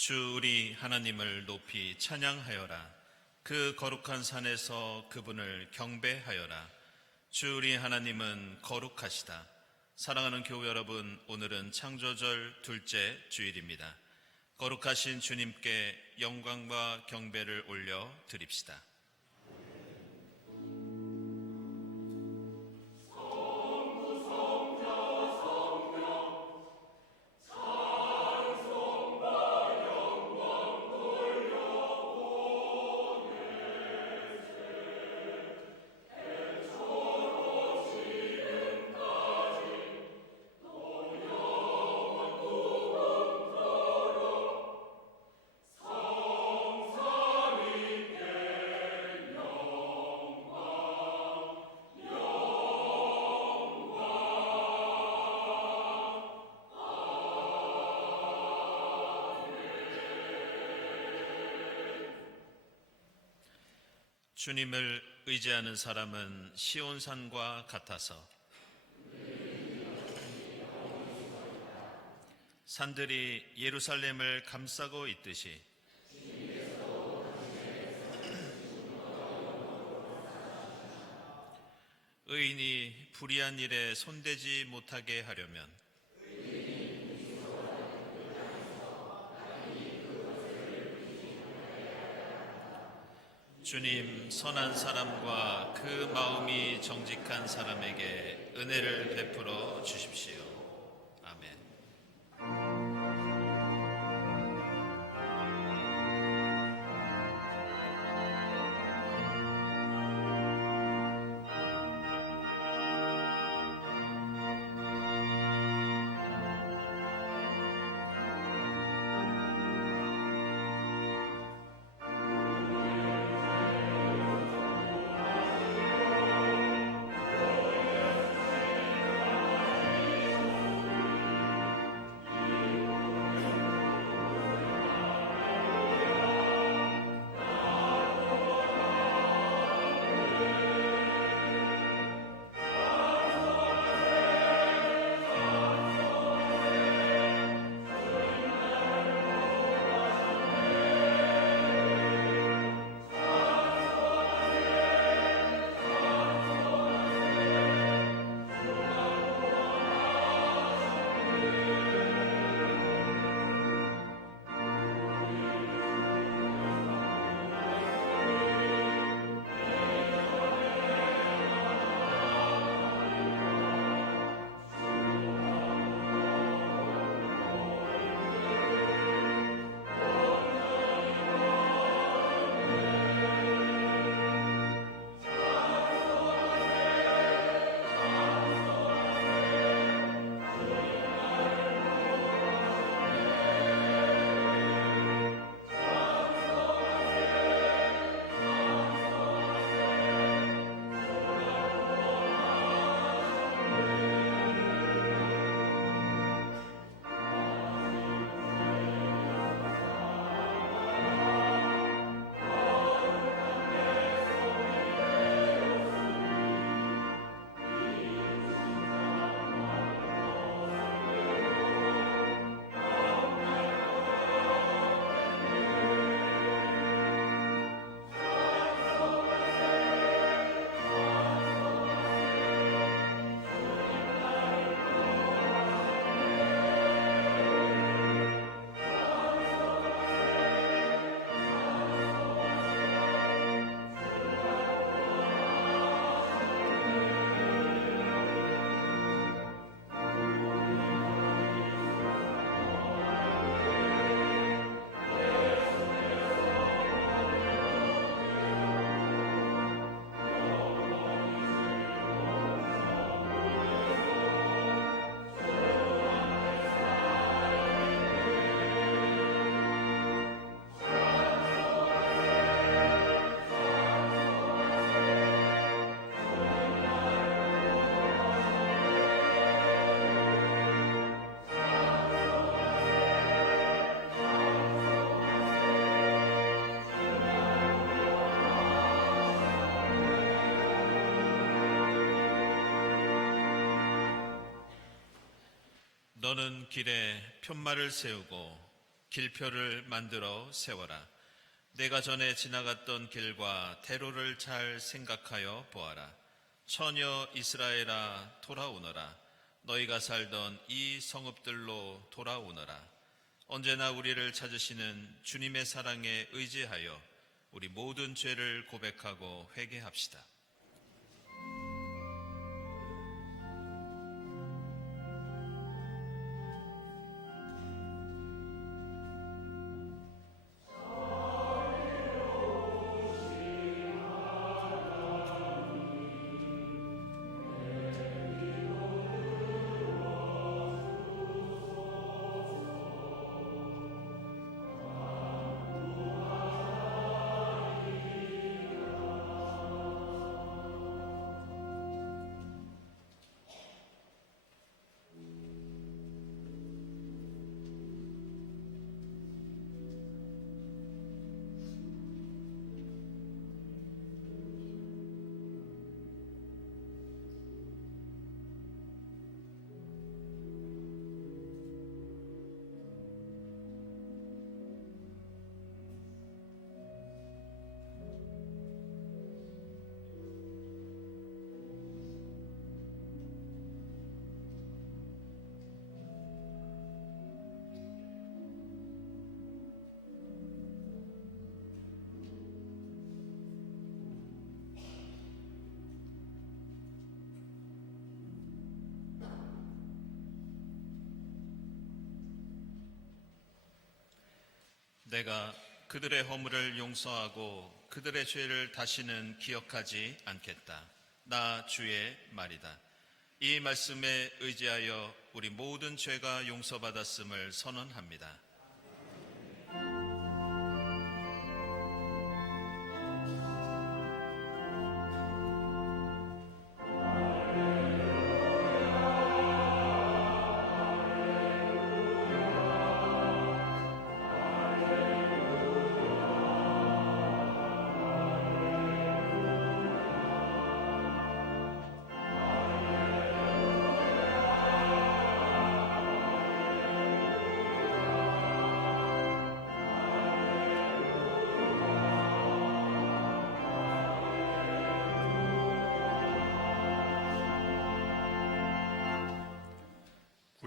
주 우리 하나님을 높이 찬양하여라. 그 거룩한 산에서 그분을 경배하여라. 주 우리 하나님은 거룩하시다. 사랑하는 교우 여러분, 오늘은 창조절 둘째 주일입니다. 거룩하신 주님께 영광과 경배를 올려 드립시다. 주님을 의지하는 사람은 시온산과 같아서 산들이 예루살렘을 감싸고 있듯이 의인이 불의한 일에 손대지 못하게 하려면 주님, 선한 사람과 그 마음이 정직한 사람에게 은혜를 베풀어 주십시오. 아멘. 너는 길에 푯말을 세우고 길표를 만들어 세워라. 내가 전에 지나갔던 길과 대로를 잘 생각하여 보아라. 처녀 이스라엘아 돌아오너라. 너희가 살던 이 성읍들로 돌아오너라. 언제나 우리를 찾으시는 주님의 사랑에 의지하여 우리 모든 죄를 고백하고 회개합시다. 내가 그들의 허물을 용서하고 그들의 죄를 다시는 기억하지 않겠다. 나 주의 말이다. 이 말씀에 의지하여 우리 모든 죄가 용서받았음을 선언합니다.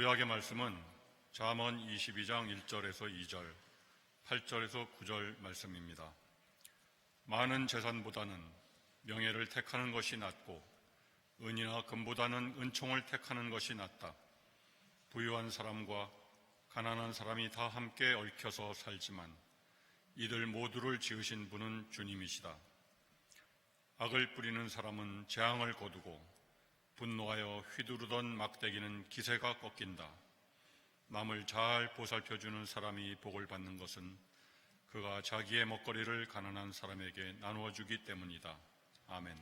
구약의 말씀은 잠언 22장 1절에서 2절, 8절에서 9절 말씀입니다. 많은 재산보다는 명예를 택하는 것이 낫고 은이나 금보다는 은총을 택하는 것이 낫다. 부유한 사람과 가난한 사람이 다 함께 얽혀서 살지만 이들 모두를 지으신 분은 주님이시다. 악을 뿌리는 사람은 재앙을 거두고 분노하여 휘두르던 막대기는 기세가 꺾인다. 남을 잘 보살펴주는 사람이 복을 받는 것은 그가 자기의 먹거리를 가난한 사람에게 나누어 주기 때문이다. 아멘.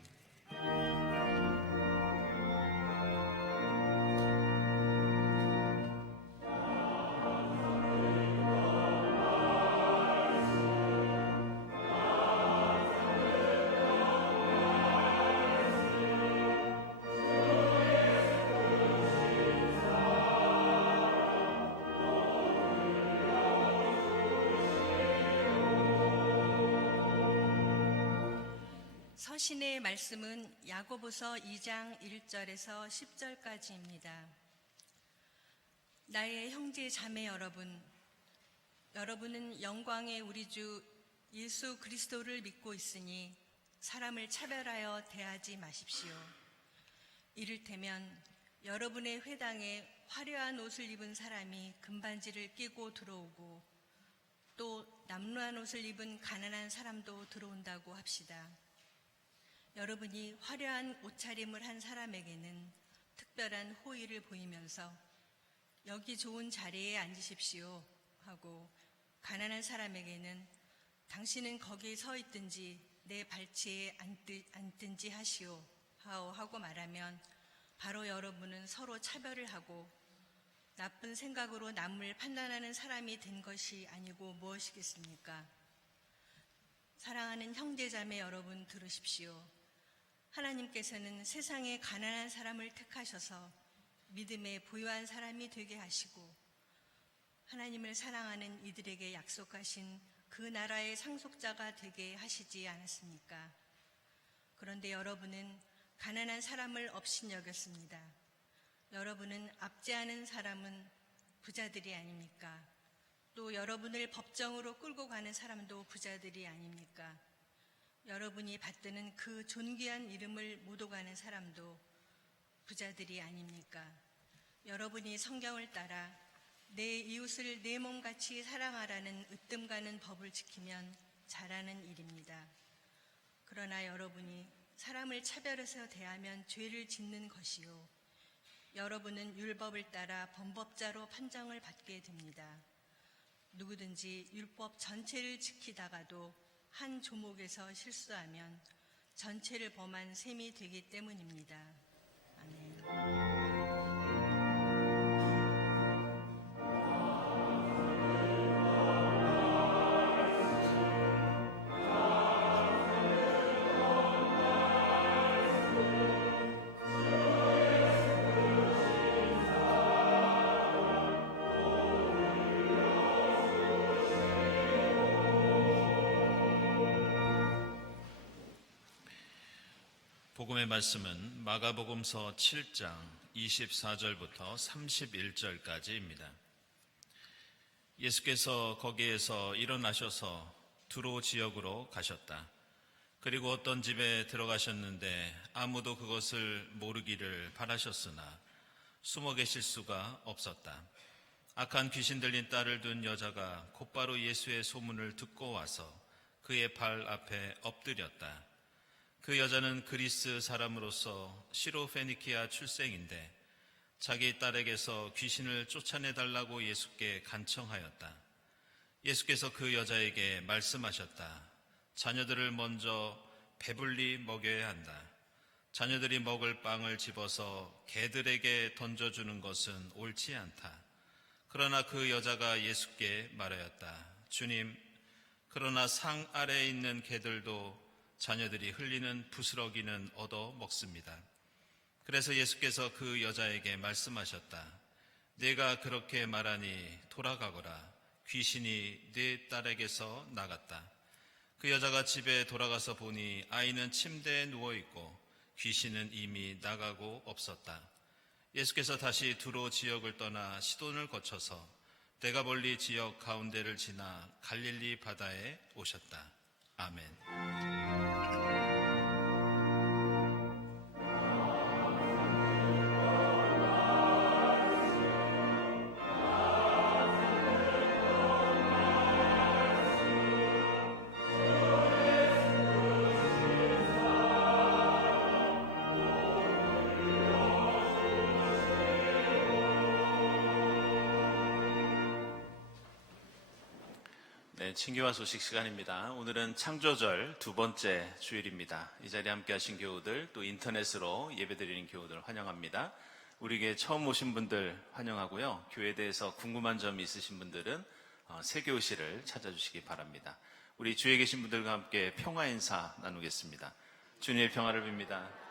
서신의 말씀은 야고보서 2장 1절에서 10절까지입니다. 나의 형제 자매 여러분, 여러분은 영광의 우리 주 예수 그리스도를 믿고 있으니 사람을 차별하여 대하지 마십시오. 이를테면 여러분의 회당에 화려한 옷을 입은 사람이 금반지를 끼고 들어오고 또 남루한 옷을 입은 가난한 사람도 들어온다고 합시다. 여러분이 화려한 옷차림을 한 사람에게는 특별한 호의를 보이면서 여기 좋은 자리에 앉으십시오 하고 가난한 사람에게는 당신은 거기 서 있든지 내 발치에 앉든지 하시오 하고 말하면 바로 여러분은 서로 차별을 하고 나쁜 생각으로 남을 판단하는 사람이 된 것이 아니고 무엇이겠습니까? 사랑하는 형제자매 여러분, 들으십시오. 하나님께서는 세상에 가난한 사람을 택하셔서 믿음에 부유한 사람이 되게 하시고 하나님을 사랑하는 이들에게 약속하신 그 나라의 상속자가 되게 하시지 않았습니까? 그런데 여러분은 가난한 사람을 업신여겼습니다. 여러분은 압제하는 사람은 부자들이 아닙니까? 또 여러분을 법정으로 끌고 가는 사람도 부자들이 아닙니까? 여러분이 받드는 그 존귀한 이름을 못 오가는 사람도 부자들이 아닙니까? 여러분이 성경을 따라 내 이웃을 내 몸같이 사랑하라는 으뜸 가는 법을 지키면 잘하는 일입니다. 그러나 여러분이 사람을 차별해서 대하면 죄를 짓는 것이요. 여러분은 율법을 따라 범법자로 판정을 받게 됩니다. 누구든지 율법 전체를 지키다가도 한 조목에서 실수하면 전체를 범한 셈이 되기 때문입니다. 아멘. 복음의 말씀은 마가복음서 7장 24절부터 31절까지입니다. 예수께서 거기에서 일어나셔서 두로 지역으로 가셨다. 그리고 어떤 집에 들어가셨는데 아무도 그것을 모르기를 바라셨으나 숨어 계실 수가 없었다. 악한 귀신 들린 딸을 둔 여자가 곧바로 예수의 소문을 듣고 와서 그의 발 앞에 엎드렸다. 그 여자는 그리스 사람으로서 시로페니키아 출생인데 자기 딸에게서 귀신을 쫓아내달라고 예수께 간청하였다. 예수께서 그 여자에게 말씀하셨다. 자녀들을 먼저 배불리 먹여야 한다. 자녀들이 먹을 빵을 집어서 개들에게 던져주는 것은 옳지 않다. 그러나 그 여자가 예수께 말하였다. 주님, 그러나 상 아래에 있는 개들도 자녀들이 흘리는 부스러기는 얻어 먹습니다. 그래서 예수께서 그 여자에게 말씀하셨다. 네가 그렇게 말하니 돌아가거라. 귀신이 네 딸에게서 나갔다. 그 여자가 집에 돌아가서 보니 아이는 침대에 누워있고 귀신은 이미 나가고 없었다. 예수께서 다시 두로 지역을 떠나 시돈을 거쳐서 데가볼리 지역 가운데를 지나 갈릴리 바다에 오셨다. 아멘. 네, 친교와 소식 시간입니다. 오늘은 창조절 두 번째 주일입니다. 이 자리에 함께 하신 교우들, 또 인터넷으로 예배드리는 교우들 환영합니다. 우리 교회 처음 오신 분들 환영하고요. 교회에 대해서 궁금한 점이 있으신 분들은 세교실을 찾아주시기 바랍니다. 우리 주위에 계신 분들과 함께 평화 인사 나누겠습니다. 주님의 평화를 빕니다.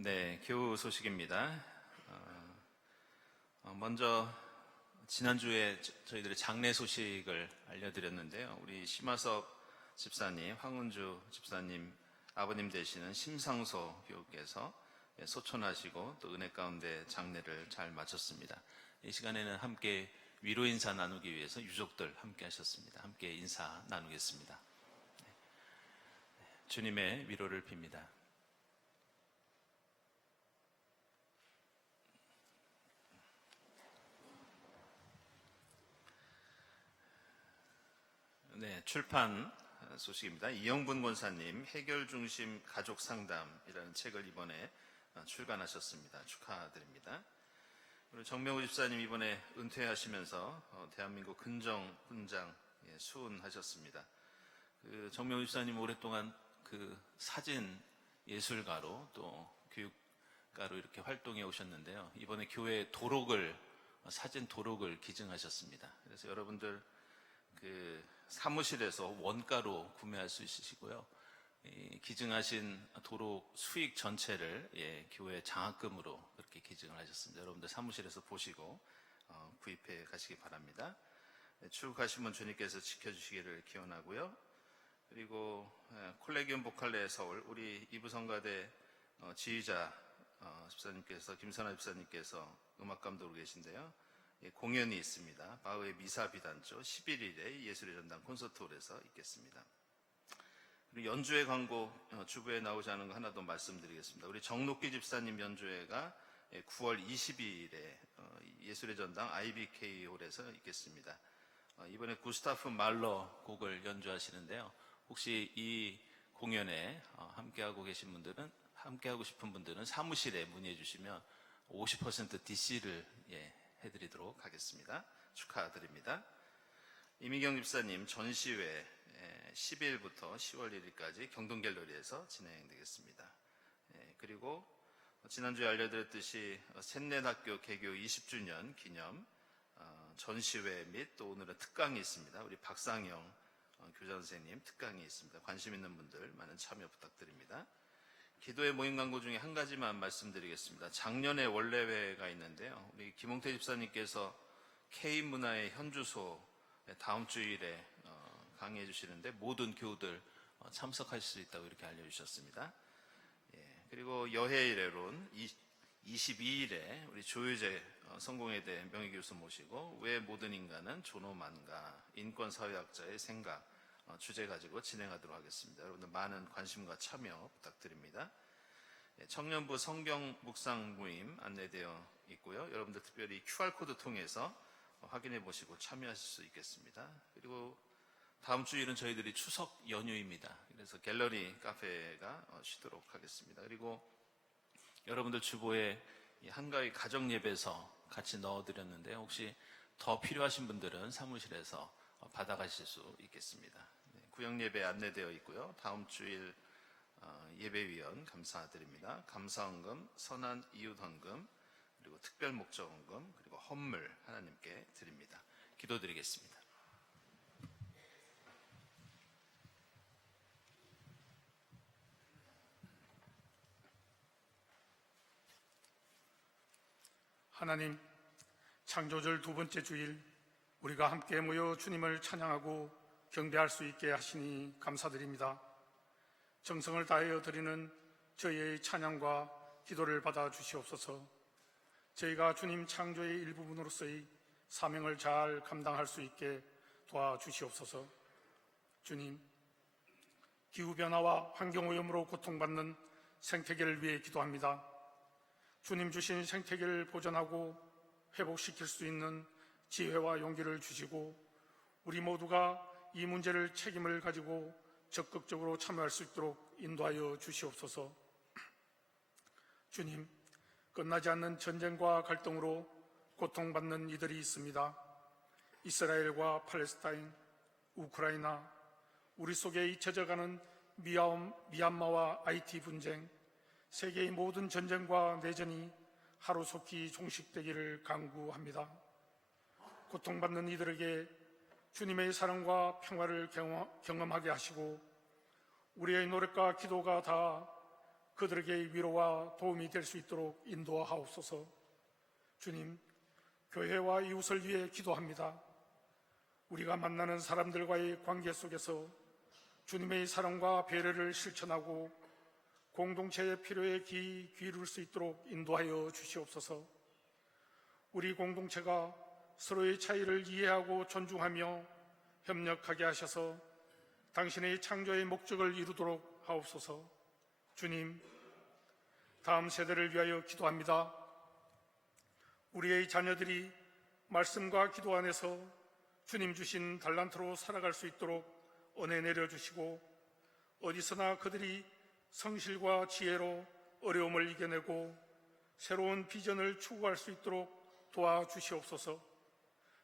네, 교우 소식입니다. 먼저 지난주에 저희들의 장례 소식을 알려드렸는데요. 우리 심화섭 집사님, 황은주 집사님 아버님 되시는 심상소 교우께서 소천하시고 또 은혜 가운데 장례를 잘 마쳤습니다. 이 시간에는 함께 위로 인사 나누기 위해서 유족들 함께 하셨습니다. 함께 인사 나누겠습니다. 주님의 위로를 빕니다. 네, 출판 소식입니다. 이영분 권사님 해결중심 가족상담이라는 책을 이번에 출간하셨습니다. 축하드립니다. 그리고 정명우 집사님 이번에 은퇴하시면서 대한민국 근정훈장 수훈하셨습니다. 그 정명우 집사님 오랫동안 그 사진 예술가로 또 교육가로 이렇게 활동해 오셨는데요. 이번에 교회 사진 도록을 기증하셨습니다. 그래서 여러분들 그 사무실에서 원가로 구매할 수 있으시고요. 기증하신 도로 수익 전체를 교회 장학금으로 그렇게 기증을 하셨습니다. 여러분들 사무실에서 보시고 구입해 가시기 바랍니다. 출국하신 분 주님께서 지켜주시기를 기원하고요. 그리고 콜레기움 보칼레 서울 우리 이부성가대 지휘자 집사님께서 김선아 집사님께서 음악 감독으로 계신데요. 공연이 있습니다. 바흐의 미사 비단조 11일에 예술의 전당 콘서트홀에서 있겠습니다. 그리고 연주회 광고 주부에 나오지 않은 거 하나 더 말씀드리겠습니다. 우리 정록기 집사님 연주회가 9월 22일에 예술의 전당 IBK 홀에서 있겠습니다. 이번에 구스타프 말러 곡을 연주하시는데요. 혹시 이 공연에 함께하고 싶은 분들은 사무실에 문의해 주시면 50% DC를 해드리도록 하겠습니다. 축하드립니다. 이미경 집사님 전시회 10일부터 10월 1일까지 경동갤러리에서 진행되겠습니다. 그리고 지난주에 알려드렸듯이 셋넷학교 개교 20주년 기념 전시회 및 또 오늘은 특강이 있습니다. 우리 박상영 교장 선생님 특강이 있습니다. 관심 있는 분들 많은 참여 부탁드립니다. 기도의 모임 광고 중에 한 가지만 말씀드리겠습니다. 작년에 원래회가 있는데요. 우리 김홍태 집사님께서 K문화의 현주소 다음 주일에 강의해 주시는데 모든 교우들 참석하실 수 있다고 이렇게 알려주셨습니다. 그리고 여해일애론 22일에 우리 조유재 성공회대 명예교수 모시고 왜 모든 인간은 존엄한가 인권사회학자의 생각 주제 가지고 진행하도록 하겠습니다. 여러분들 많은 관심과 참여 부탁드립니다. 청년부 성경 묵상 모임 안내되어 있고요. 여러분들 특별히 QR코드 통해서 확인해 보시고 참여하실 수 있겠습니다. 그리고 다음 주일은 저희들이 추석 연휴입니다. 그래서 갤러리 카페가 쉬도록 하겠습니다. 그리고 여러분들 주보에 한가위 가정 예배서 같이 넣어드렸는데요. 혹시 더 필요하신 분들은 사무실에서 받아가실 수 있겠습니다. 구역 예배 안내되어 있고요. 다음 주일 예배위원 감사드립니다. 감사헌금, 선한 이웃헌금, 그리고 특별목적헌금, 그리고 헌물 하나님께 드립니다. 기도드리겠습니다. 하나님, 창조절 두 번째 주일 우리가 함께 모여 주님을 찬양하고 경배할 수 있게 하시니 감사드립니다. 정성을 다하여 드리는 저희의 찬양과 기도를 받아 주시옵소서. 저희가 주님 창조의 일부분으로서의 사명을 잘 감당할 수 있게 도와주시옵소서. 주님, 기후변화와 환경오염으로 고통받는 생태계를 위해 기도합니다. 주님 주신 생태계를 보존하고 회복시킬 수 있는 지혜와 용기를 주시고 우리 모두가 이 문제를 책임을 가지고 적극적으로 참여할 수 있도록 인도하여 주시옵소서. 주님, 끝나지 않는 전쟁과 갈등으로 고통받는 이들이 있습니다. 이스라엘과 팔레스타인, 우크라이나, 우리 속에 잊혀져가는 미얀마와 IT 분쟁, 세계의 모든 전쟁과 내전이 하루속히 종식되기를 간구합니다. 고통받는 이들에게 주님의 사랑과 평화를 경험하게 하시고 우리의 노력과 기도가 다 그들에게 위로와 도움이 될 수 있도록 인도하옵소서. 주님, 교회와 이웃을 위해 기도합니다. 우리가 만나는 사람들과의 관계 속에서 주님의 사랑과 배려를 실천하고 공동체의 필요에 기울일 수 있도록 인도하여 주시옵소서. 우리 공동체가 서로의 차이를 이해하고 존중하며 협력하게 하셔서 당신의 창조의 목적을 이루도록 하옵소서. 주님, 다음 세대를 위하여 기도합니다. 우리의 자녀들이 말씀과 기도 안에서 주님 주신 달란트로 살아갈 수 있도록 은혜 내려주시고 어디서나 그들이 성실과 지혜로 어려움을 이겨내고 새로운 비전을 추구할 수 있도록 도와주시옵소서.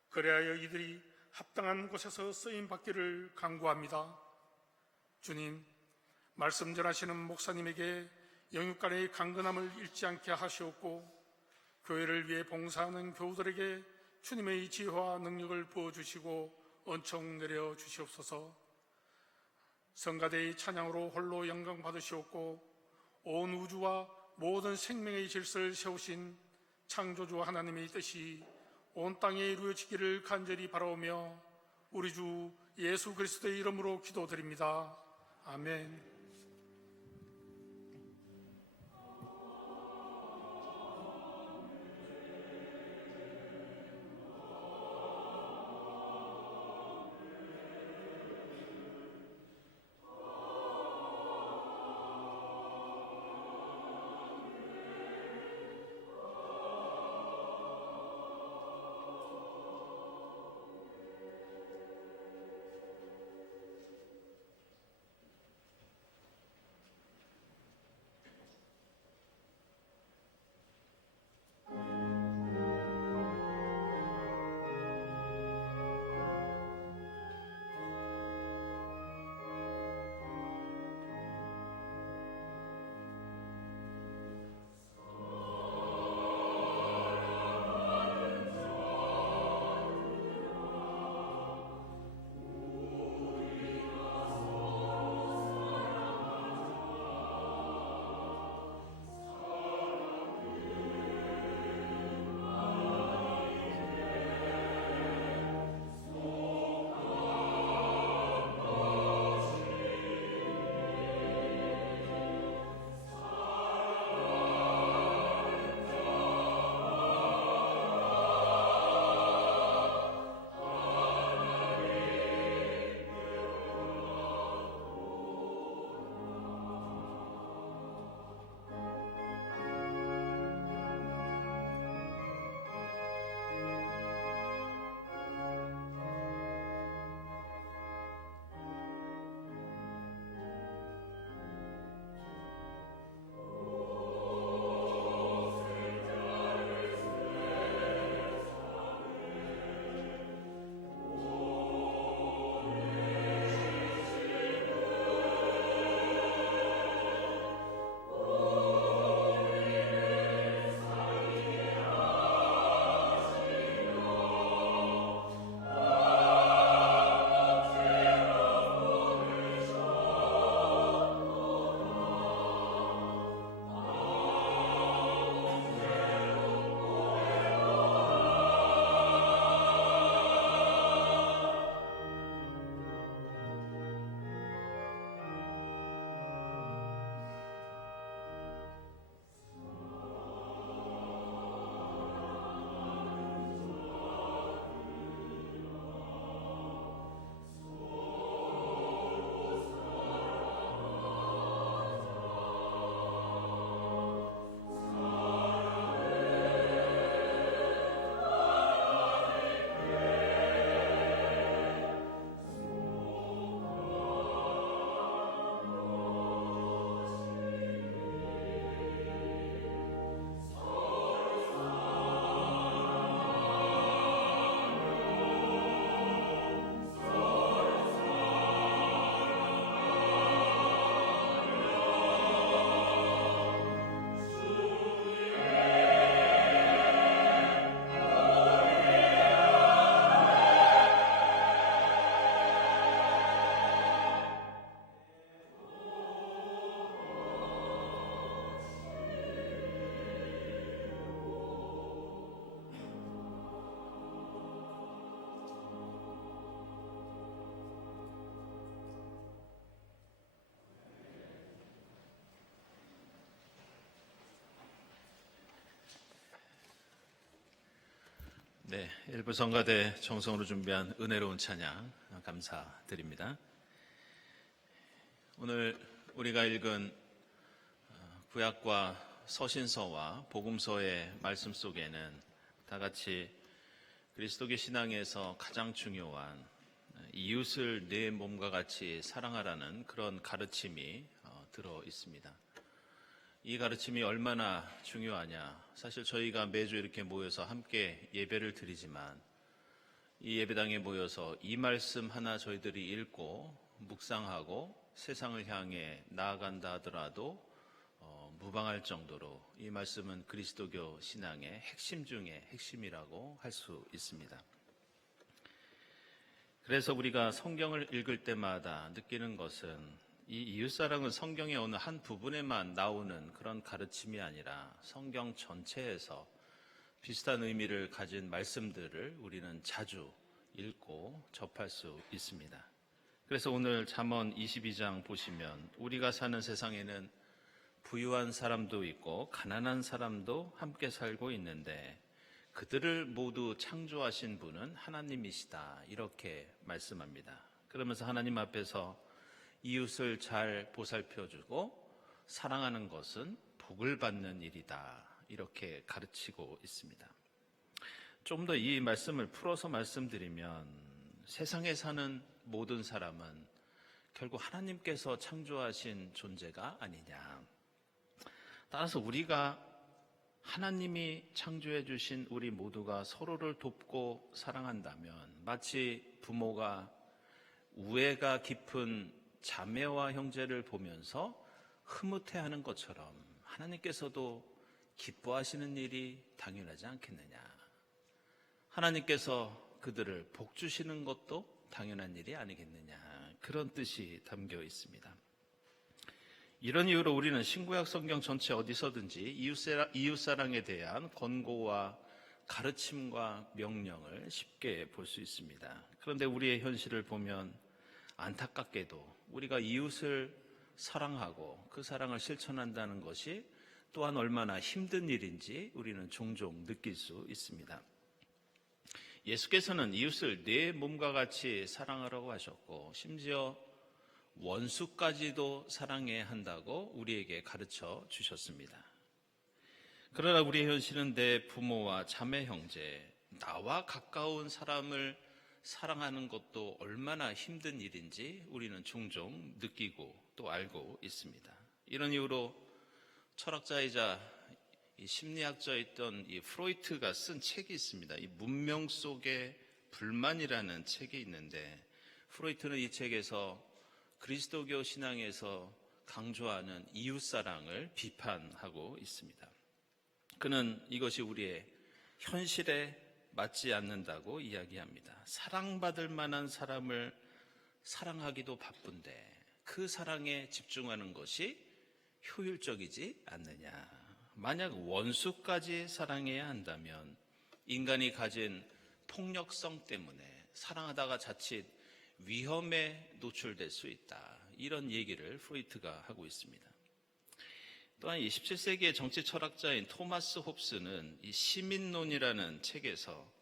그래야 이들이 합당한 곳에서 쓰임받기를 간구합니다. 주님, 말씀 전하시는 목사님에게 영육간의 강건함을 잃지 않게 하시옵고 교회를 위해 봉사하는 교우들에게 주님의 지혜와 능력을 부어주시고 은총 내려주시옵소서. 성가대의 찬양으로 홀로 영광 받으시옵고 온 우주와 모든 생명의 질서를 세우신 창조주 하나님의 뜻이 온 땅에 이루어지기를 간절히 바라오며 우리 주 예수 그리스도의 이름으로 기도드립니다. 아멘. 네, 일부 성가대 정성으로 준비한 은혜로운 찬양 감사드립니다. 오늘 우리가 읽은 구약과 서신서와 복음서의 말씀 속에는 다 같이 그리스도교 신앙에서 가장 중요한 이웃을 내 몸과 같이 사랑하라는 그런 가르침이 들어 있습니다. 이 가르침이 얼마나 중요하냐. 사실 저희가 매주 이렇게 모여서 함께 예배를 드리지만 이 예배당에 모여서 이 말씀 하나 저희들이 읽고 묵상하고 세상을 향해 나아간다 하더라도 무방할 정도로 이 말씀은 그리스도교 신앙의 핵심 중의 핵심이라고 할 수 있습니다. 그래서 우리가 성경을 읽을 때마다 느끼는 것은 이 이웃사랑은 성경의 어느 한 부분에만 나오는 그런 가르침이 아니라 성경 전체에서 비슷한 의미를 가진 말씀들을 우리는 자주 읽고 접할 수 있습니다. 그래서 오늘 잠언 22장 보시면 우리가 사는 세상에는 부유한 사람도 있고 가난한 사람도 함께 살고 있는데 그들을 모두 창조하신 분은 하나님이시다, 이렇게 말씀합니다. 그러면서 하나님 앞에서 이웃을 잘 보살펴주고 사랑하는 것은 복을 받는 일이다, 이렇게 가르치고 있습니다. 좀 더 이 말씀을 풀어서 말씀드리면 세상에 사는 모든 사람은 결국 하나님께서 창조하신 존재가 아니냐. 따라서 우리가 하나님이 창조해 주신 우리 모두가 서로를 돕고 사랑한다면 마치 부모가 우애가 깊은 자매와 형제를 보면서 흐뭇해하는 것처럼 하나님께서도 기뻐하시는 일이 당연하지 않겠느냐. 하나님께서 그들을 복 주시는 것도 당연한 일이 아니겠느냐. 그런 뜻이 담겨 있습니다. 이런 이유로 우리는 신구약 성경 전체 어디서든지 이웃사랑에 대한 권고와 가르침과 명령을 쉽게 볼 수 있습니다. 그런데 우리의 현실을 보면 안타깝게도 우리가 이웃을 사랑하고 그 사랑을 실천한다는 것이 또한 얼마나 힘든 일인지 우리는 종종 느낄 수 있습니다. 예수께서는 이웃을 내 몸과 같이 사랑하라고 하셨고 심지어 원수까지도 사랑해야 한다고 우리에게 가르쳐 주셨습니다. 그러나 우리의 현실은 내 부모와 자매 형제, 나와 가까운 사람을 사랑하는 것도 얼마나 힘든 일인지 우리는 종종 느끼고 또 알고 있습니다. 이런 이유로 철학자이자 심리학자였던 이 프로이트가 쓴 책이 있습니다. 이 문명 속의 불만이라는 책이 있는데 프로이트는 이 책에서 그리스도교 신앙에서 강조하는 이웃사랑을 비판하고 있습니다. 그는 이것이 우리의 현실에 맞지 않는다고 이야기합니다. 사랑받을 만한 사람을 사랑하기도 바쁜데 그 사랑에 집중하는 것이 효율적이지 않느냐. 만약 원수까지 사랑해야 한다면 인간이 가진 폭력성 때문에 사랑하다가 자칫 위험에 노출될 수 있다. 이런 얘기를 프로이트가 하고 있습니다. 또한 27세기의 정치 철학자인 토마스 홉스는 이 시민론이라는 책에서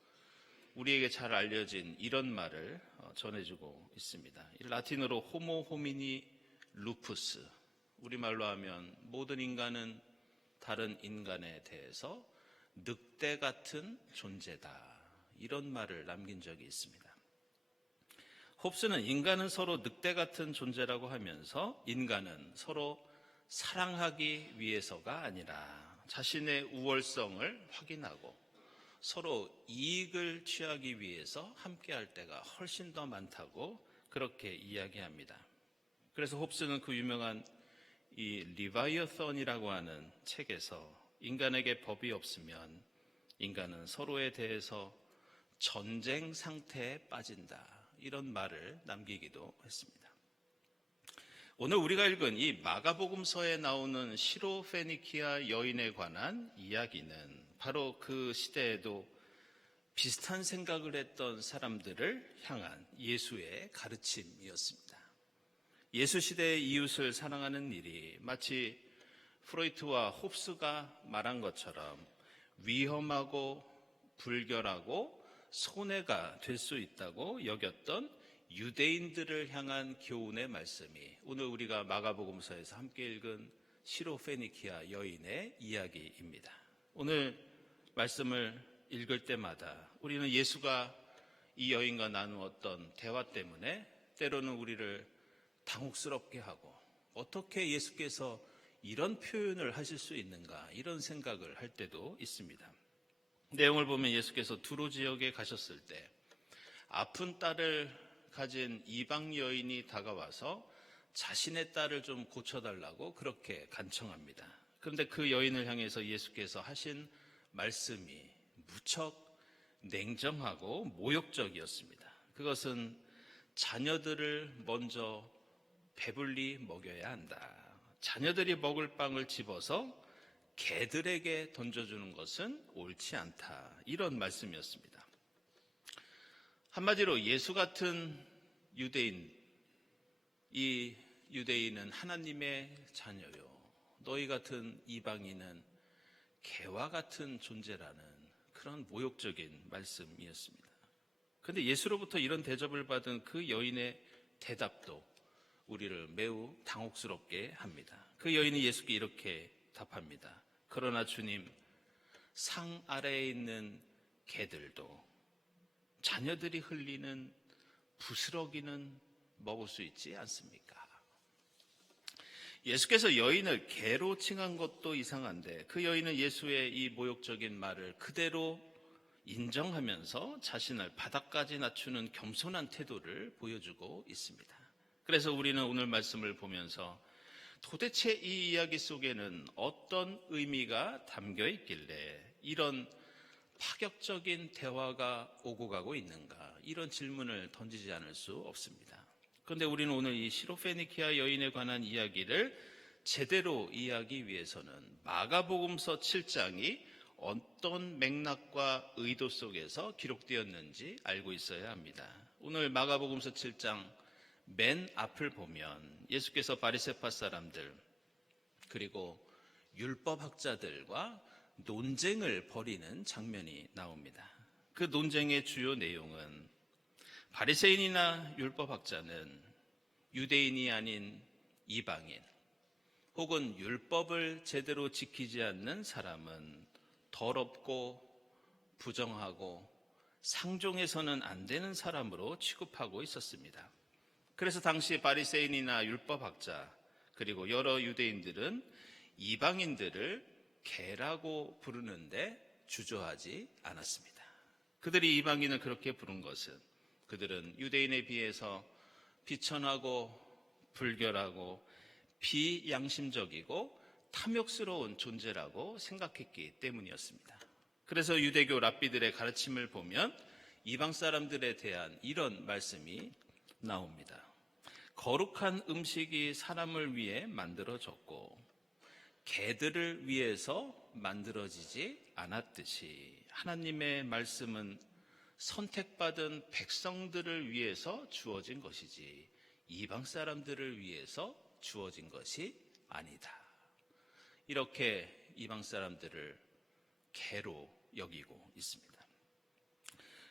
우리에게 잘 알려진 이런 말을 전해주고 있습니다. 이 라틴어로 호모 호미니 루푸스, 우리말로 하면 모든 인간은 다른 인간에 대해서 늑대 같은 존재다. 이런 말을 남긴 적이 있습니다. 홉스는 인간은 서로 늑대 같은 존재라고 하면서 인간은 서로 사랑하기 위해서가 아니라 자신의 우월성을 확인하고 서로 이익을 취하기 위해서 함께할 때가 훨씬 더 많다고 그렇게 이야기합니다. 그래서 홉스는 그 유명한 이 리바이어선이라고 하는 책에서 인간에게 법이 없으면 인간은 서로에 대해서 전쟁 상태에 빠진다. 이런 말을 남기기도 했습니다. 오늘 우리가 읽은 이 마가복음서에 나오는 시로페니키아 여인에 관한 이야기는 바로 그 시대에도 비슷한 생각을 했던 사람들을 향한 예수의 가르침이었습니다. 예수 시대의 이웃을 사랑하는 일이 마치 프로이트와 홉스가 말한 것처럼 위험하고 불결하고 손해가 될 수 있다고 여겼던 유대인들을 향한 교훈의 말씀이 오늘 우리가 마가복음서에서 함께 읽은 시로페니키아 여인의 이야기입니다. 오늘 말씀을 읽을 때마다 우리는 예수가 이 여인과 나누었던 대화 때문에 때로는 우리를 당혹스럽게 하고 어떻게 예수께서 이런 표현을 하실 수 있는가 이런 생각을 할 때도 있습니다. 내용을 보면 예수께서 두로 지역에 가셨을 때 아픈 딸을 가진 이방 여인이 다가와서 자신의 딸을 좀 고쳐달라고 그렇게 간청합니다. 그런데 그 여인을 향해서 예수께서 하신 말씀이 무척 냉정하고 모욕적이었습니다. 그것은 자녀들을 먼저 배불리 먹여야 한다. 자녀들이 먹을 빵을 집어서 개들에게 던져주는 것은 옳지 않다. 이런 말씀이었습니다. 한마디로 예수 같은 유대인, 이 유대인은 하나님의 자녀요. 너희 같은 이방인은 개와 같은 존재라는 그런 모욕적인 말씀이었습니다. 그런데 예수로부터 이런 대접을 받은 그 여인의 대답도 우리를 매우 당혹스럽게 합니다. 그 여인이 예수께 이렇게 답합니다. 그러나 주님, 상 아래에 있는 개들도 자녀들이 흘리는 부스러기는 먹을 수 있지 않습니까? 예수께서 여인을 개로 칭한 것도 이상한데 그 여인은 예수의 이 모욕적인 말을 그대로 인정하면서 자신을 바닥까지 낮추는 겸손한 태도를 보여주고 있습니다. 그래서 우리는 오늘 말씀을 보면서 도대체 이 이야기 속에는 어떤 의미가 담겨 있길래 이런 파격적인 대화가 오고 가고 있는가, 이런 질문을 던지지 않을 수 없습니다. 그런데 우리는 오늘 이 시로페니키아 여인에 관한 이야기를 제대로 이해하기 위해서는 마가복음서 7장이 어떤 맥락과 의도 속에서 기록되었는지 알고 있어야 합니다. 오늘 마가복음서 7장 맨 앞을 보면 예수께서 바리새파 사람들 그리고 율법학자들과 논쟁을 벌이는 장면이 나옵니다. 그 논쟁의 주요 내용은 바리새인이나 율법학자는 유대인이 아닌 이방인 혹은 율법을 제대로 지키지 않는 사람은 더럽고 부정하고 상종해서는 안 되는 사람으로 취급하고 있었습니다. 그래서 당시 바리새인이나 율법학자 그리고 여러 유대인들은 이방인들을 개라고 부르는데 주저하지 않았습니다. 그들이 이방인을 그렇게 부른 것은 그들은 유대인에 비해서 비천하고 불결하고 비양심적이고 탐욕스러운 존재라고 생각했기 때문이었습니다. 그래서 유대교 랍비들의 가르침을 보면 이방 사람들에 대한 이런 말씀이 나옵니다. 거룩한 음식이 사람을 위해 만들어졌고 개들을 위해서 만들어지지 않았듯이 하나님의 말씀은 선택받은 백성들을 위해서 주어진 것이지 이방 사람들을 위해서 주어진 것이 아니다. 이렇게 이방 사람들을 개로 여기고 있습니다.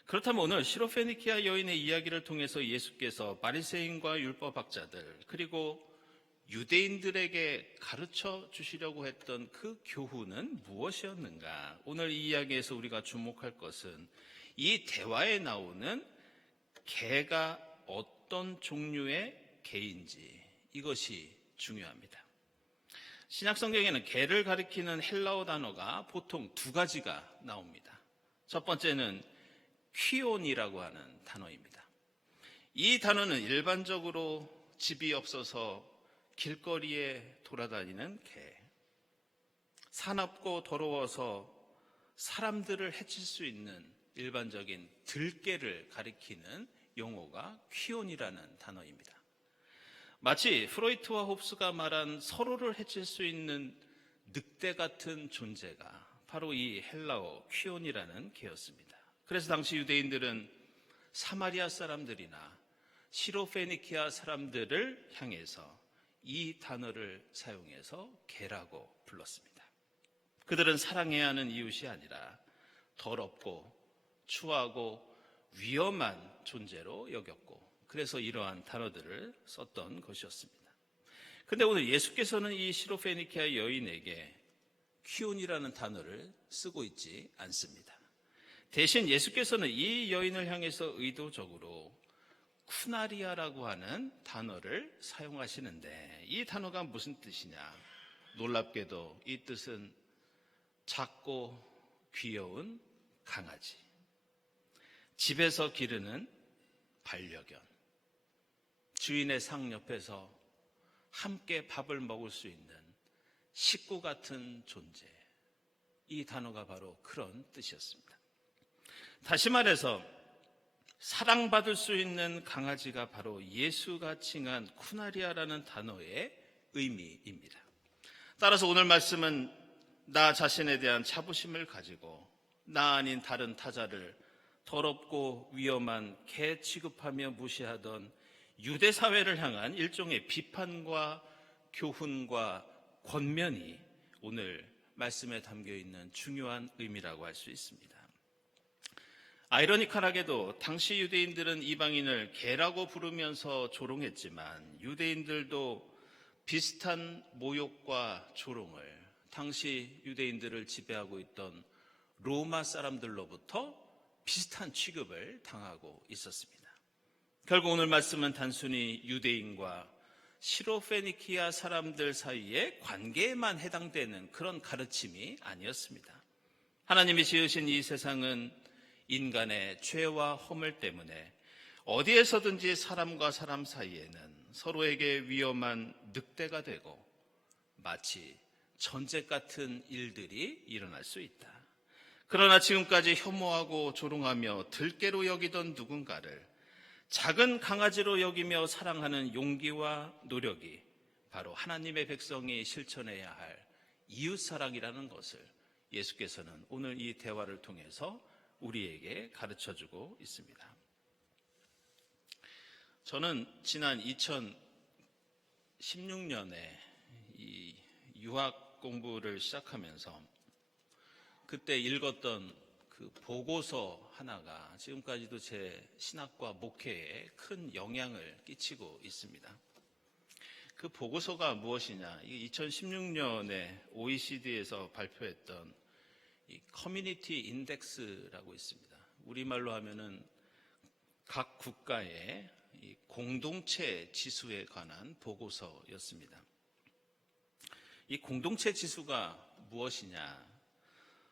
그렇다면 오늘 시로페니키아 여인의 이야기를 통해서 예수께서 바리새인과 율법학자들 그리고 유대인들에게 가르쳐 주시려고 했던 그 교훈은 무엇이었는가? 오늘 이 이야기에서 우리가 주목할 것은 이 대화에 나오는 개가 어떤 종류의 개인지 이것이 중요합니다. 신약성경에는 개를 가리키는 헬라어 단어가 보통 두 가지가 나옵니다. 첫 번째는 퀴온이라고 하는 단어입니다. 이 단어는 일반적으로 집이 없어서 길거리에 돌아다니는 개, 사납고 더러워서 사람들을 해칠 수 있는 일반적인 들개를 가리키는 용어가 퀴온이라는 단어입니다. 마치 프로이트와 홉스가 말한 서로를 해칠 수 있는 늑대 같은 존재가 바로 이 헬라어 퀴온이라는 개였습니다. 그래서 당시 유대인들은 사마리아 사람들이나 시로페니키아 사람들을 향해서 이 단어를 사용해서 개라고 불렀습니다. 그들은 사랑해야 하는 이웃이 아니라 더럽고 추하고 위험한 존재로 여겼고 그래서 이러한 단어들을 썼던 것이었습니다. 그런데 오늘 예수께서는 이 시로페니키아 여인에게 퀴온이라는 단어를 쓰고 있지 않습니다. 대신 예수께서는 이 여인을 향해서 의도적으로 쿠나리아라고 하는 단어를 사용하시는데 이 단어가 무슨 뜻이냐? 놀랍게도 이 뜻은 작고 귀여운 강아지, 집에서 기르는 반려견, 주인의 상 옆에서 함께 밥을 먹을 수 있는 식구 같은 존재, 이 단어가 바로 그런 뜻이었습니다. 다시 말해서 사랑받을 수 있는 강아지가 바로 예수가 칭한 쿠나리아라는 단어의 의미입니다. 따라서 오늘 말씀은 나 자신에 대한 자부심을 가지고 나 아닌 다른 타자를 더럽고 위험한 개 취급하며 무시하던 유대 사회를 향한 일종의 비판과 교훈과 권면이 오늘 말씀에 담겨 있는 중요한 의미라고 할 수 있습니다. 아이러니컬하게도 당시 유대인들은 이방인을 개라고 부르면서 조롱했지만 유대인들도 비슷한 모욕과 조롱을 당시 유대인들을 지배하고 있던 로마 사람들로부터 비슷한 취급을 당하고 있었습니다. 결국 오늘 말씀은 단순히 유대인과 시로페니키아 사람들 사이의 관계에만 해당되는 그런 가르침이 아니었습니다. 하나님이 지으신 이 세상은 인간의 죄와 허물 때문에 어디에서든지 사람과 사람 사이에는 서로에게 위험한 늑대가 되고 마치 전쟁 같은 일들이 일어날 수 있다. 그러나 지금까지 혐오하고 조롱하며 들개로 여기던 누군가를 작은 강아지로 여기며 사랑하는 용기와 노력이 바로 하나님의 백성이 실천해야 할 이웃사랑이라는 것을 예수께서는 오늘 이 대화를 통해서 우리에게 가르쳐주고 있습니다. 저는 지난 2016년에 이 유학 공부를 시작하면서 그때 읽었던 그 보고서 하나가 지금까지도 제 신학과 목회에 큰 영향을 끼치고 있습니다. 그 보고서가 무엇이냐? 2016년에 OECD에서 발표했던 이 커뮤니티 인덱스라고 있습니다. 우리말로 하면은 각 국가의 이 공동체 지수에 관한 보고서였습니다. 이 공동체 지수가 무엇이냐?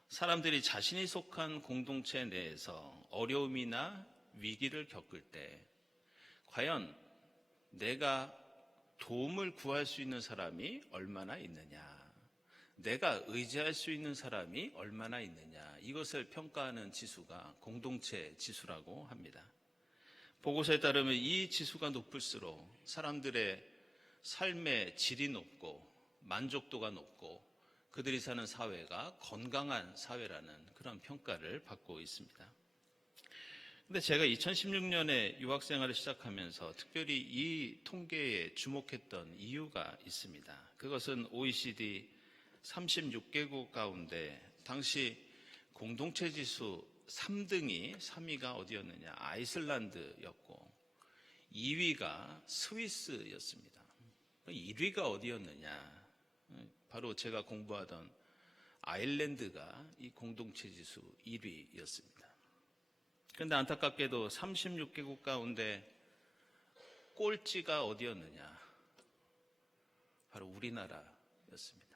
사람들이 자신이 속한 공동체 내에서 어려움이나 위기를 겪을 때 과연 내가 도움을 구할 수 있는 사람이 얼마나 있느냐, 내가 의지할 수 있는 사람이 얼마나 있느냐, 이것을 평가하는 지수가 공동체 지수라고 합니다. 보고서에 따르면 이 지수가 높을수록 사람들의 삶의 질이 높고 만족도가 높고 그들이 사는 사회가 건강한 사회라는 그런 평가를 받고 있습니다. 근데 제가 2016년에 유학생활을 시작하면서 특별히 이 통계에 주목했던 이유가 있습니다. 그것은 OECD 36개국 가운데 당시 공동체 지수 3위가 어디였느냐? 아이슬란드였고 2위가 스위스였습니다. 1위가 어디였느냐? 바로 제가 공부하던 아일랜드가 이 공동체 지수 1위였습니다. 그런데 안타깝게도 36개국 가운데 꼴찌가 어디였느냐? 바로 우리나라였습니다.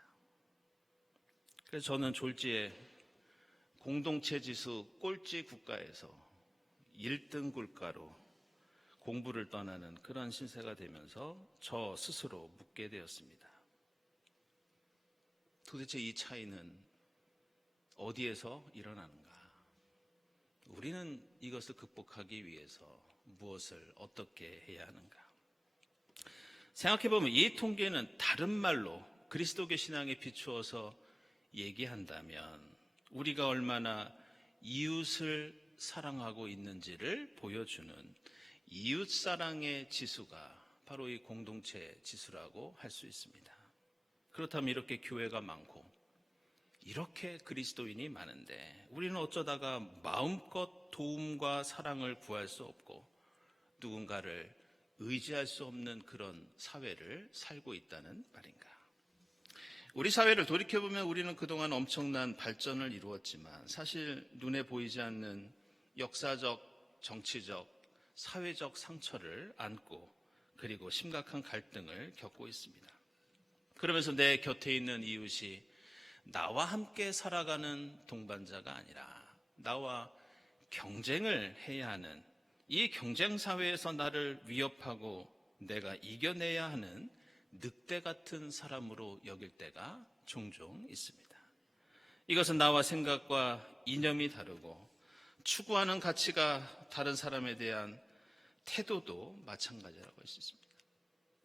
그래서 저는 졸지에 공동체 지수 꼴찌 국가에서 1등 국가로 공부를 떠나는 그런 신세가 되면서 저 스스로 묻게 되었습니다. 도대체 이 차이는 어디에서 일어나는가? 우리는 이것을 극복하기 위해서 무엇을 어떻게 해야 하는가? 생각해보면 이 통계는 다른 말로 그리스도교 신앙에 비추어서 얘기한다면 우리가 얼마나 이웃을 사랑하고 있는지를 보여주는 이웃사랑의 지수가 바로 이 공동체 지수라고 할 수 있습니다. 그렇다면 이렇게 교회가 많고 이렇게 그리스도인이 많은데 우리는 어쩌다가 마음껏 도움과 사랑을 구할 수 없고 누군가를 의지할 수 없는 그런 사회를 살고 있다는 말인가? 우리 사회를 돌이켜보면 우리는 그동안 엄청난 발전을 이루었지만 사실 눈에 보이지 않는 역사적, 정치적, 사회적 상처를 안고 그리고 심각한 갈등을 겪고 있습니다. 그러면서 내 곁에 있는 이웃이 나와 함께 살아가는 동반자가 아니라 나와 경쟁을 해야 하는 이 경쟁 사회에서 나를 위협하고 내가 이겨내야 하는 늑대 같은 사람으로 여길 때가 종종 있습니다. 이것은 나와 생각과 이념이 다르고 추구하는 가치가 다른 사람에 대한 태도도 마찬가지라고 할 수 있습니다.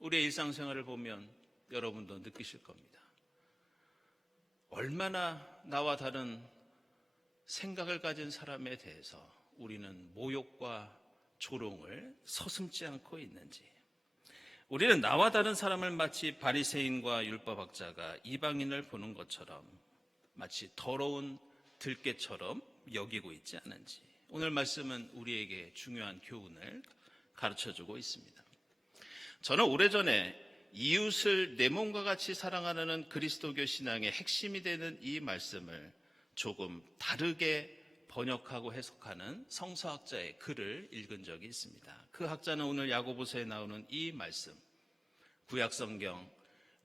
우리의 일상생활을 보면 여러분도 느끼실 겁니다. 얼마나 나와 다른 생각을 가진 사람에 대해서 우리는 모욕과 조롱을 서슴지 않고 있는지, 우리는 나와 다른 사람을 마치 바리새인과 율법학자가 이방인을 보는 것처럼 마치 더러운 들깨처럼 여기고 있지 않은지, 오늘 말씀은 우리에게 중요한 교훈을 가르쳐주고 있습니다. 저는 오래전에 이웃을 내 몸과 같이 사랑하는 그리스도교 신앙의 핵심이 되는 이 말씀을 조금 다르게 번역하고 해석하는 성서학자의 글을 읽은 적이 있습니다. 그 학자는 오늘 야고보서에 나오는 이 말씀, 구약성경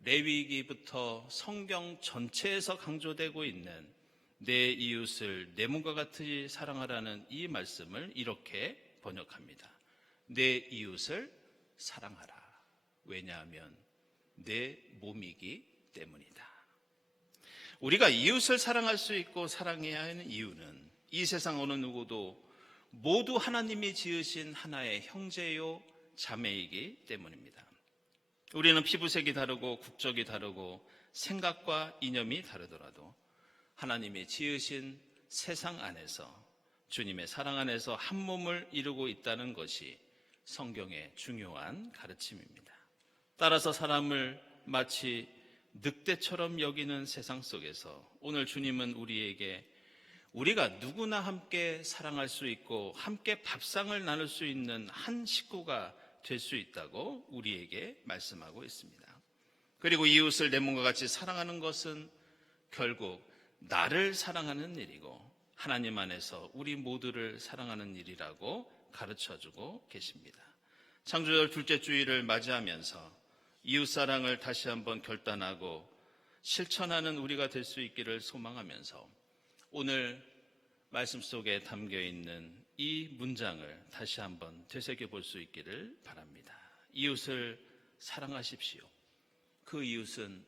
레위기부터 성경 전체에서 강조되고 있는 내 이웃을 내 몸과 같이 사랑하라는 이 말씀을 이렇게 번역합니다. 내 이웃을 사랑하라. 왜냐하면 내 몸이기 때문이다. 우리가 이웃을 사랑할 수 있고 사랑해야 하는 이유는 이 세상 어느 누구도 모두 하나님이 지으신 하나의 형제요 자매이기 때문입니다. 우리는 피부색이 다르고 국적이 다르고 생각과 이념이 다르더라도 하나님이 지으신 세상 안에서 주님의 사랑 안에서 한 몸을 이루고 있다는 것이 성경의 중요한 가르침입니다. 따라서 사람을 마치 늑대처럼 여기는 세상 속에서 오늘 주님은 우리에게 우리가 누구나 함께 사랑할 수 있고 함께 밥상을 나눌 수 있는 한 식구가 될 수 있다고 우리에게 말씀하고 있습니다. 그리고 이웃을 내 몸과 같이 사랑하는 것은 결국 나를 사랑하는 일이고 하나님 안에서 우리 모두를 사랑하는 일이라고 가르쳐주고 계십니다. 창조절 둘째 주일을 맞이하면서 이웃사랑을 다시 한번 결단하고 실천하는 우리가 될 수 있기를 소망하면서 오늘 말씀 속에 담겨있는 이 문장을 다시 한번 되새겨 볼 수 있기를 바랍니다. 이웃을 사랑하십시오. 그 이웃은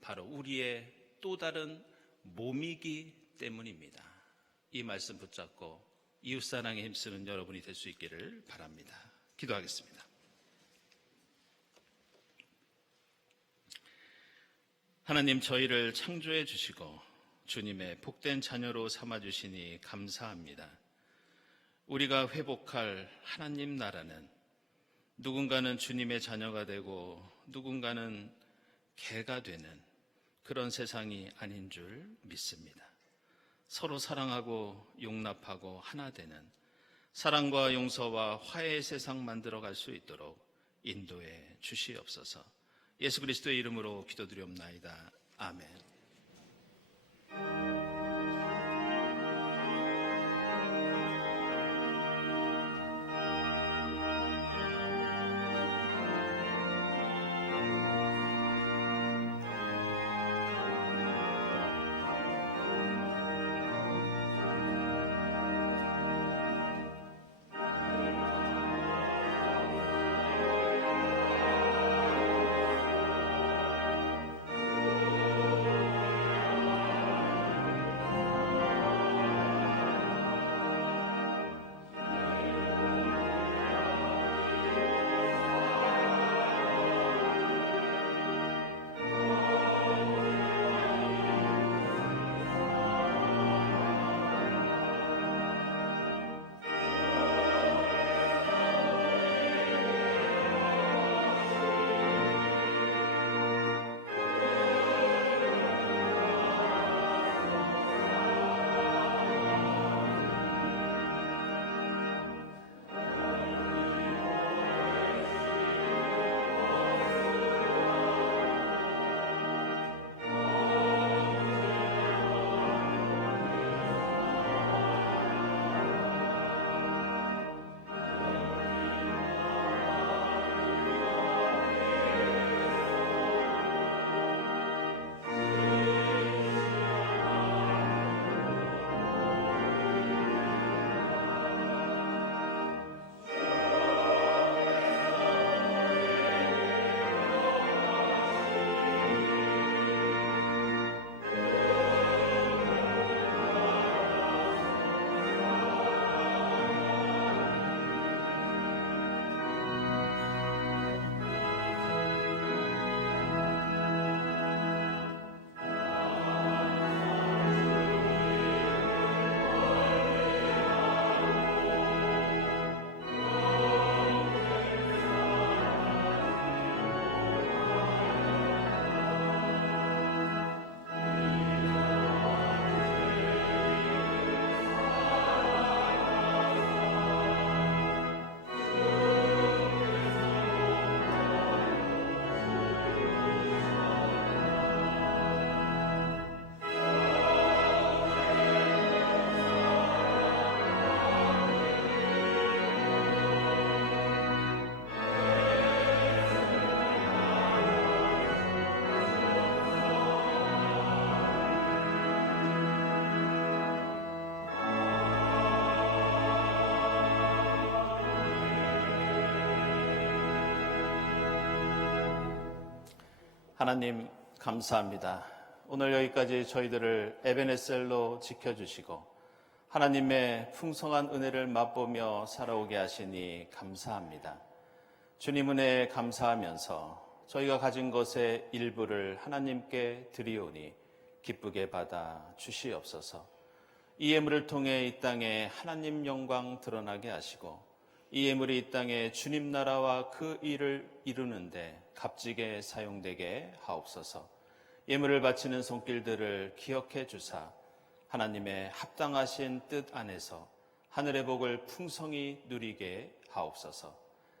바로 우리의 또 다른 몸이기 때문입니다. 이 말씀 붙잡고 이웃사랑에 힘쓰는 여러분이 될 수 있기를 바랍니다. 기도하겠습니다. 하나님, 저희를 창조해 주시고 주님의 복된 자녀로 삼아 주시니 감사합니다. 우리가 회복할 하나님 나라는 누군가는 주님의 자녀가 되고 누군가는 개가 되는 그런 세상이 아닌 줄 믿습니다. 서로 사랑하고 용납하고 하나 되는 사랑과 용서와 화해의 세상 만들어갈 수 있도록 인도해 주시옵소서. 예수 그리스도의 이름으로 기도드리옵나이다. 아멘. 하나님 감사합니다. 오늘 여기까지 저희들을 에베네셀로 지켜주시고 하나님의 풍성한 은혜를 맛보며 살아오게 하시니 감사합니다. 주님 은혜에 감사하면서 저희가 가진 것의 일부를 하나님께 드리오니 기쁘게 받아 주시옵소서. 이 예물을 통해 이 땅에 하나님 영광 드러나게 하시고 이 예물이 이 땅에 주님 나라와 그 일을 이루는데 값지게 사용되게 하옵소서. 예물을 바치는 손길들을 기억해 주사 하나님의 합당하신 뜻 안에서 하늘의 복을 풍성히 누리게 하옵소서.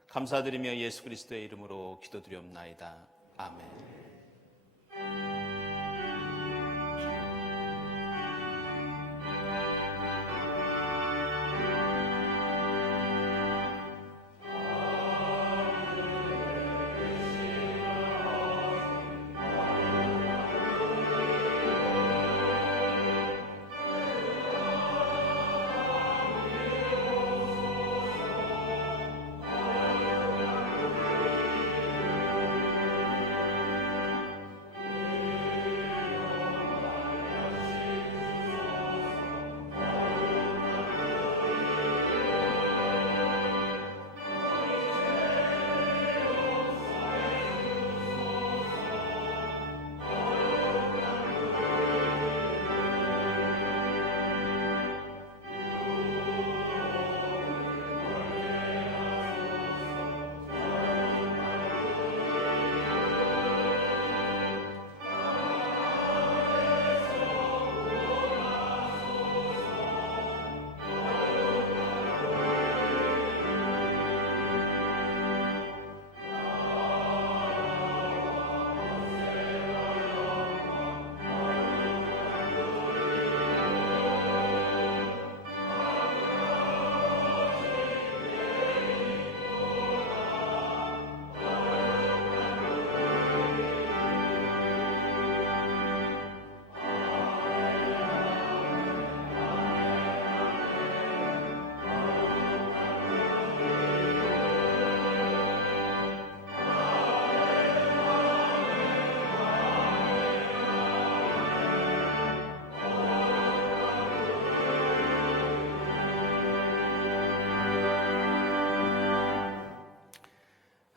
감사드리며 예수 그리스도의 이름으로 기도드리옵나이다. 아멘.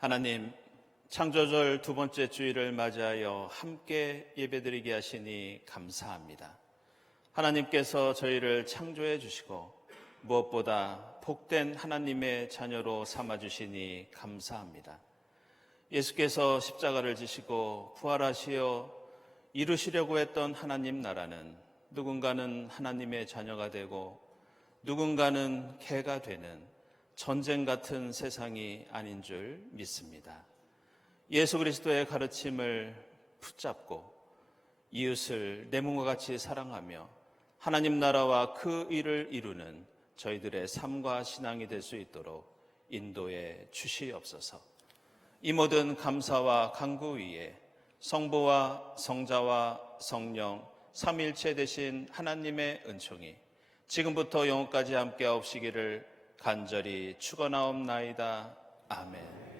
하나님, 창조절 두 번째 주일을 맞이하여 함께 예배드리게 하시니 감사합니다. 하나님께서 저희를 창조해 주시고 무엇보다 복된 하나님의 자녀로 삼아주시니 감사합니다. 예수께서 십자가를 지시고 부활하시어 이루시려고 했던 하나님 나라는 누군가는 하나님의 자녀가 되고 누군가는 개가 되는 전쟁 같은 세상이 아닌 줄 믿습니다. 예수 그리스도의 가르침을 붙잡고 이웃을 내 몸과 같이 사랑하며 하나님 나라와 그 일을 이루는 저희들의 삶과 신앙이 될 수 있도록 인도해 주시옵소서. 이 모든 감사와 간구 위에 성부와 성자와 성령 삼위일체 되신 하나님의 은총이 지금부터 영원까지 함께 하옵시기를 간절히 축원하옵나이다. 아멘.